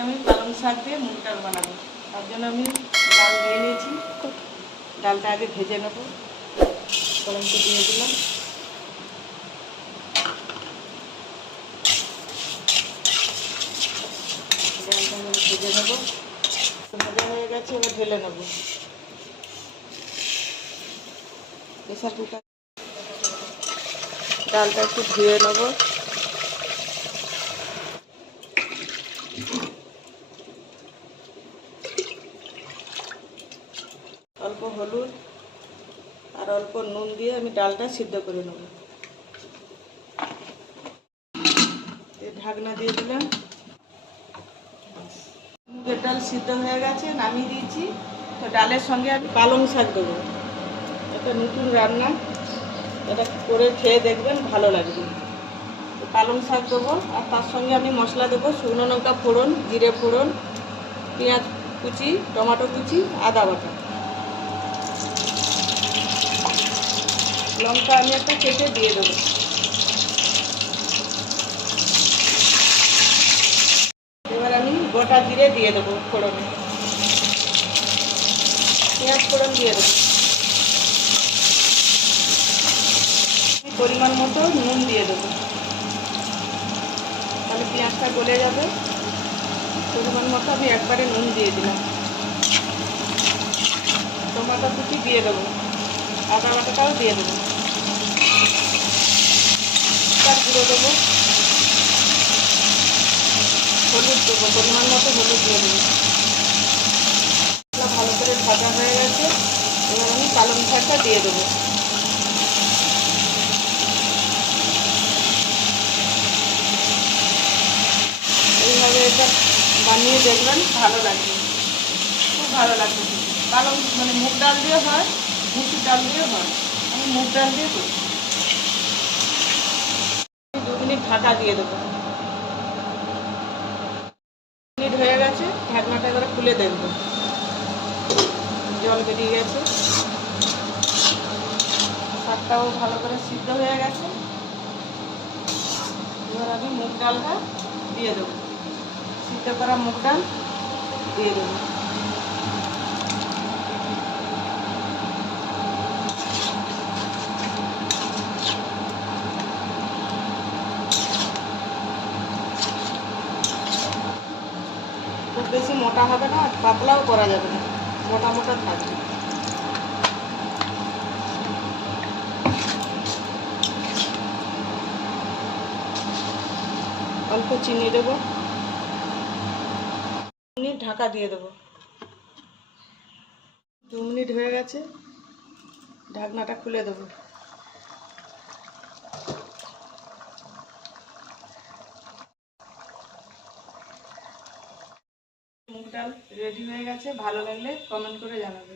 আমি পালং শাক দিয়ে মুগ ডাল বানাবো। তার জন্য আমি ডাল নিয়ে নিয়েছি। ডালটা আগে ভেজে নেব। কড়াইতে দিয়ে দিলাম। ডালটা আমি ভেজে নেব। ভাজা হয়ে গেছে, এবার ঢেলে নেব প্রেসার কুকার। ডালটা একটু ধুয়ে নেব। অল্প হলুদ আর অল্প নুন দিয়ে আমি ডালটা সিদ্ধ করে নেব। ঢাকনা দিয়ে দিলাম। মুগের ডাল সিদ্ধ হয়ে গেছে, নামিয়ে দিয়েছি। তো ডালের সঙ্গে আমি পালং শাক দেবো। এটা নতুন রান্না, এটা করে খেয়ে দেখবেন, ভালো লাগবে। তো পালং শাক দেবো আর তার সঙ্গে আমি মশলা দেবো। শুকনো লঙ্কা ফোড়ন, জিরে ফোড়ন, পেঁয়াজ কুচি, টমেটো কুচি, আদা বাটা। লঙ্কা আমি একটা কেটে দিয়ে দেবো। এবার আমি গোটা জিরে দিয়ে দেবো ফোড়নে। পেঁয়াজ ফোড়ন দিয়ে দেবো। পরিমাণ মতো নুন দিয়ে দেবো, তাহলে পেঁয়াজটা গলে যাবে। পরিমাণ মতো আমি একবারে নুন দিয়ে দিলাম। টমেটো কুচি দিয়ে দেবো, আদা বাটাটাও দিয়ে দেবো, তার গুঁড়ো দেবো, হলুদ দেবো, পরিমাণ মতো হলুদ দিয়ে দেবো। ভালো করে ভাজা হয়ে গেছে, এবার আমি পালং শাকটা দিয়ে দেবো। এইভাবে এটা বানিয়ে দেখবেন, ভালো লাগবে, খুব ভালো লাগবে। পালং মানে মুগ ডাল দিয়ে হয়, মুসুর ডাল দিয়েও হয়। আমি মুগ ডাল দিয়ে করি। 2 মিনিট ঢাকা দিয়ে দেবো। মিনিট হয়ে গেছে, ঢাকনাটা এবারে খুলে দেখবো। জল বেরিয়ে গেছে, শাকটাও ভালো করে সিদ্ধ হয়ে গেছে। এবার আমি মুগ ডালটা দিয়ে দেবো। সিদ্ধ করা মুগ ডাল দিয়ে দেবো। খুব বেশি মোটা হবে না, পাতলাও করা যাবে না, মোটা মোটা থাকবে। অল্প চিনি দেবো। মিনিট ঢাকা দিয়ে দেবো। 2 মিনিট হয়ে গেছে, ঢাকনাটা খুলে দেবো। মুগ ডাল রেডি হয়ে গেছে। ভালো লাগলে কমেন্ট করে জানাবে।